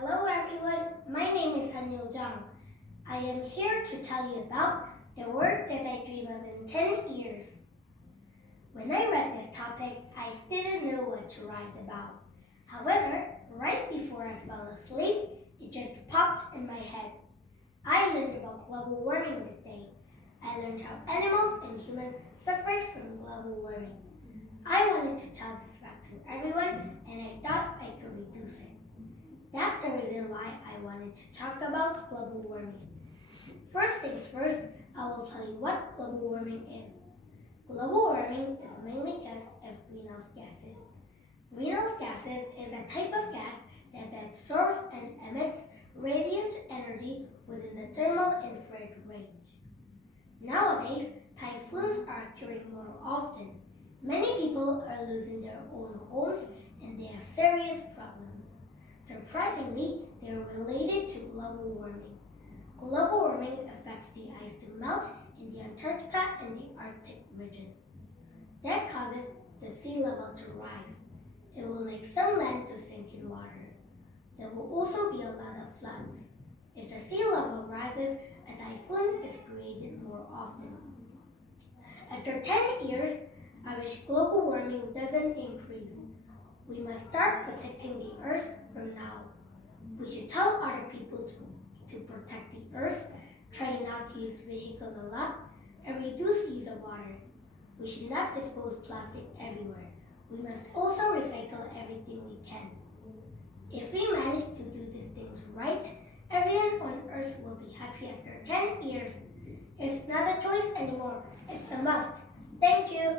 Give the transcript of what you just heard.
Hello everyone, my name is Anil Jang. I am here to tell you about the work that I dream of in 10 years. When I read this topic, I didn't know what to write about. However, right before I fell asleep, it just popped in my head. I learned about global warming that day. I learned how animals and humans suffered from global warming. I wanted to tell this fact to everyone, and I thought I could reduce it. That's the reason why I wanted to talk about global warming. First things first, I will tell you what global warming is. Global warming is mainly caused of greenhouse gases. Greenhouse gases is a type of gas that absorbs and emits radiant energy within the thermal infrared range. Nowadays, typhoons are occurring more often. Many people are losing their own homes and they have serious problems. Surprisingly, they are related to global warming. Global warming affects the ice to melt in the Antarctica and the Arctic region. That causes the sea level to rise. It will make some land to sink in water. There will also be a lot of floods. If the sea level rises, a typhoon is created more often. After 10 years, I wish global warming doesn't increase. We must start protecting the earth from now. We should tell other people to, to protect the earth, try not to use vehicles a lot, and reduce use of water. We should not dispose plastic everywhere. We must also recycle everything we can. If we manage to do these things right, everyone on earth will be happy after 10 years. It's not a choice anymore, it's a must. Thank you.